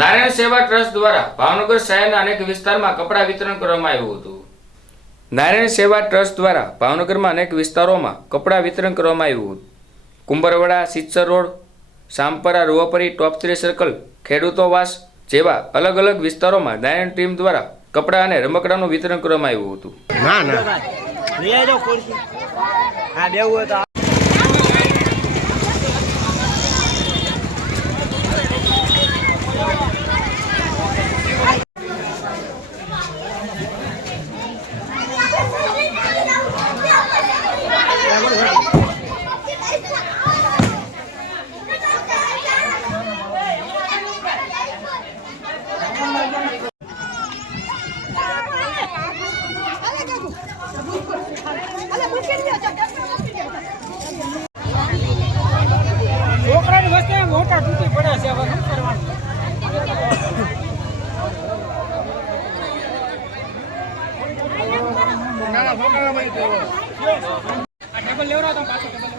નારાયણ સેવા ટ્રસ્ટ દ્વારા ભાવનગર શહેરના અનેક વિસ્તારમાં કપડાં વિતરણ કરવામાં આવ્યું હતું। નારાયણ સેવા ટ્રસ્ટ દ્વારા ભાવનગરમાં અનેક વિસ્તારોમાં કપડાં વિતરણ કરવામાં આવ્યું હતું। કુંભરવાડા, સિત્સર રોડ, સામપરા, રૂવાપરી, ટોપ 3 સર્કલ, ખેડૂતોવાસ જેવા અલગ અલગ વિસ્તારોમાં નારાયણ ટીમ દ્વારા કપડાં અને રમકડાનું વિતરણ કરવામાં આવ્યું હતું। છોકરાની વસ્તુ મોટા તૂટી પડે છે, હવે શું કરવાનું? ડબલ લેવરા તો પાછો ડબલ